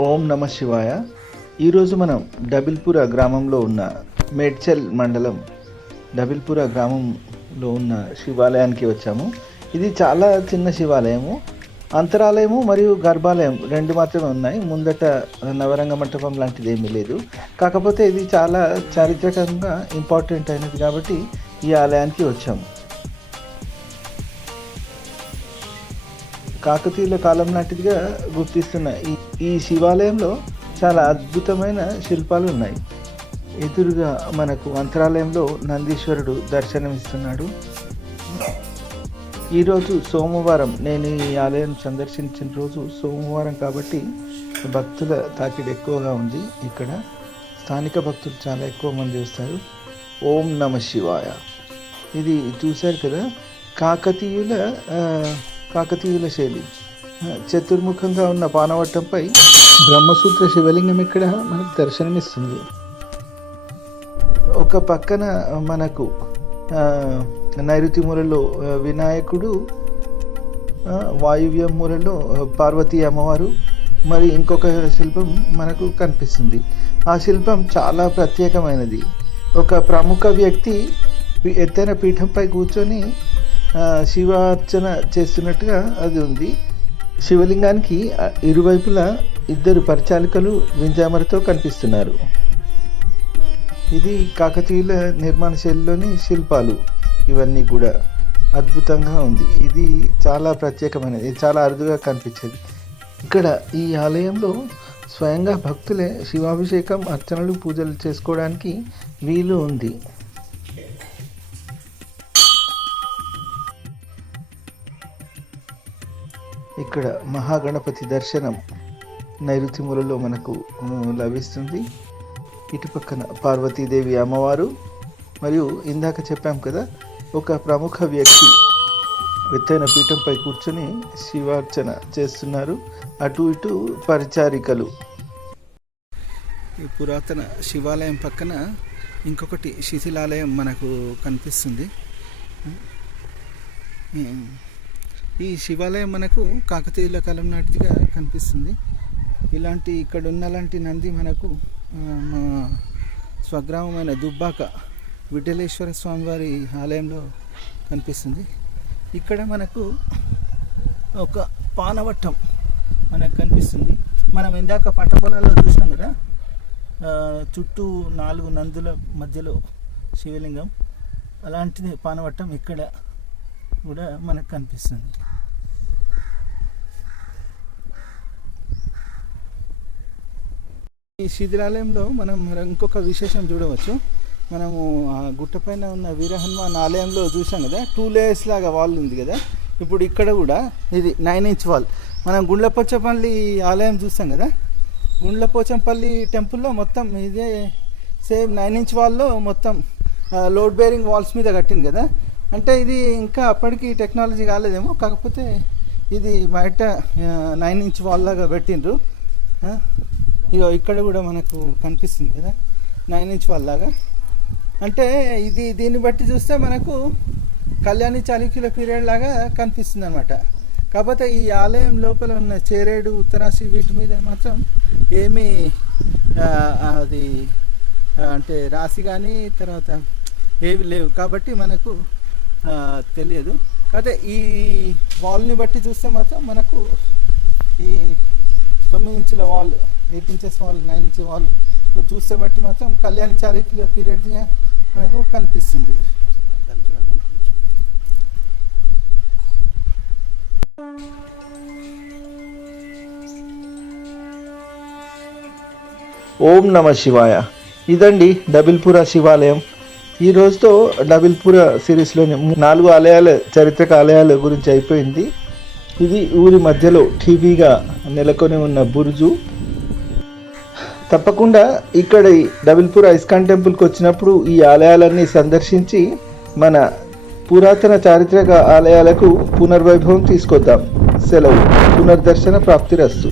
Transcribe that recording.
ఓం నమ శివాయ. ఈరోజు మనం డబిల్పుర గ్రామంలో ఉన్న మేడ్చల్ మండలం డబిల్పుర గ్రామంలో ఉన్న శివాలయానికి వచ్చాము. ఇది చాలా చిన్న శివాలయము. అంతరాలయము మరియు గర్భాలయం రెండు మాత్రమే ఉన్నాయి. ముందట నవరంగ మంటపం లాంటిది ఏమీ లేదు. కాకపోతే ఇది చాలా చారిత్రకంగా ఇంపార్టెంట్ అయినది కాబట్టి ఈ ఆలయానికి వచ్చాము. కాకతీయుల కాలం నాటిదిగా గుర్తిస్తున్న ఈ శివాలయంలో చాలా అద్భుతమైన శిల్పాలు ఉన్నాయి. ఎదురుగా మనకు అంతరాలయంలో నందీశ్వరుడు దర్శనమిస్తున్నాడు. ఈరోజు సోమవారం, నేను ఈ ఆలయం సందర్శించిన రోజు సోమవారం కాబట్టి భక్తుల తాకిడి ఎక్కువగా ఉంది. ఇక్కడ స్థానిక భక్తులు చాలా ఎక్కువ మంది వస్తారు. ఓం నమ శివాయ. ఇది చూశారు కదా, కాకతీయుల శైలి. చతుర్ముఖంగా ఉన్న పానవట్టంపై బ్రహ్మసూత్ర శివలింగం ఇక్కడ మనకు దర్శనమిస్తుంది. ఒక పక్కన మనకు నైరుతి మూలలో వినాయకుడు, వాయువ్య మూలలో పార్వతీ అమ్మవారు, మరి ఇంకొక శిల్పం మనకు కనిపిస్తుంది. ఆ శిల్పం చాలా ప్రత్యేకమైనది. ఒక ప్రముఖ వ్యక్తి ఎత్తైన పీఠంపై కూర్చొని శివార్చన చేస్తున్నట్టుగా అది ఉంది. శివలింగానికి ఇరువైపులా ఇద్దరు పరిచారికలు వింజామరతో కనిపిస్తున్నారు. ఇది కాకతీయుల నిర్మాణ శైలిలోని శిల్పాలు. ఇవన్నీ కూడా అద్భుతంగా ఉంది. ఇది చాలా ప్రత్యేకమైనది, చాలా అరుదుగా కనిపించేది. ఇక్కడ ఈ ఆలయంలో స్వయంగా భక్తులే శివాభిషేకం, అర్చనలు, పూజలు చేసుకోవడానికి వీలు ఉంది. ఇక్కడ మహాగణపతి దర్శనం నైరుతి మూలలో మనకు లభిస్తుంది. ఇటు పక్కన పార్వతీదేవి అమ్మవారు, మరియు ఇందాక చెప్పాం కదా, ఒక ప్రముఖ వ్యక్తి ఎత్తైన పీఠంపై కూర్చొని శివార్చన చేస్తున్నారు. అటు ఇటు పరిచారికలు. ఈ పురాతన శివాలయం పక్కన ఇంకొకటి శిథిలాలయం మనకు కనిపిస్తుంది. ఈ శివాలయం మనకు కాకతీయుల కాలం నాటిదిగా కనిపిస్తుంది. ఇక్కడ ఉన్నలాంటి నంది మనకు మా స్వగ్రామమైన దుబ్బాక విఠలేశ్వర స్వామివారి ఆలయంలో కనిపిస్తుంది. ఇక్కడ మనకు ఒక పానవట్టం మనకు కనిపిస్తుంది. మనం ఇందాక పంట పొలాల్లో చూసినాం కదా, చుట్టూ 4 నందుల మధ్యలో శివలింగం, అలాంటిది పానవట్టం ఇక్కడ కూడా మనకు కనిపిస్తుంది. ఈ శిథిలాలయంలో మనం ఇంకొక విశేషం చూడవచ్చు. మనము ఆ గుట్టపైన ఉన్న వీర హనుమాన్ ఆలయంలో చూసాం కదా, 2 లేయర్స్ లాగా వాల్ ఉంది కదా. ఇప్పుడు ఇక్కడ కూడా ఇది 9 ఇంచ్ వాల్. మనం గుండ్లపోచంపల్లి ఆలయం చూస్తాం కదా, గుండ్లపోచంపల్లి టెంపుల్లో మొత్తం ఇదే సేమ్ 9 ఇంచ్ వాల్లో మొత్తం లోడ్ బేరింగ్ వాల్స్ మీద కట్టింది కదా. అంటే ఇది ఇంకా అప్పటికి టెక్నాలజీ కాలేదేమో, కాకపోతే ఇది బయట 9 ఇంచ్ వాల్ లాగా పెట్టిండ్రు. ఇగో ఇక్కడ కూడా మనకు కనిపిస్తుంది కదా 9 ఇంచ్ వాల్ లాగా. అంటే దీన్ని బట్టి చూస్తే మనకు కళ్యాణి చాళుక్యుల పీరియడ్ లాగా కనిపిస్తుంది అనమాట. కాకపోతే ఈ ఆలయం లోపల ఉన్న చేరేడు, ఉత్తరాసి వీటి మీద మాత్రం ఏమీ అది అంటే రాసి కానీ తర్వాత ఏవి లేవు కాబట్టి మనకు తెలియదు. కాకపోతే ఈ వాల్ని బట్టి చూస్తే మాత్రం మనకు ఈ 9 ఇంచుల wall, 8 inches wall, 9 inch wall చూస్తే బట్టి మాత్రం కళ్యాణి చాళుక్యుల పీరియడ్గా మనకు కనిపిస్తుంది. ఓం నమ శివాయ. ఇదండి డబిల్పుర శివాలయం. ఈ రోజుతో డబిల్పుర సిరీస్లోని 4 ఆలయాల చారిత్రక ఆలయాల గురించి అయిపోయింది. ఇది ఊరి మధ్యలో ఠీవీగా నెలకొని ఉన్న బురుజు. తప్పకుండా ఇక్కడ డబిల్పుర ఇస్కాన్ టెంపుల్కి వచ్చినప్పుడు ఈ ఆలయాలన్నీ సందర్శించి మన పురాతన చారిత్రక ఆలయాలకు పునర్వైభవం తీసుకొద్దాం. సెలవు. పునర్దర్శన ప్రాప్తిరస్తు.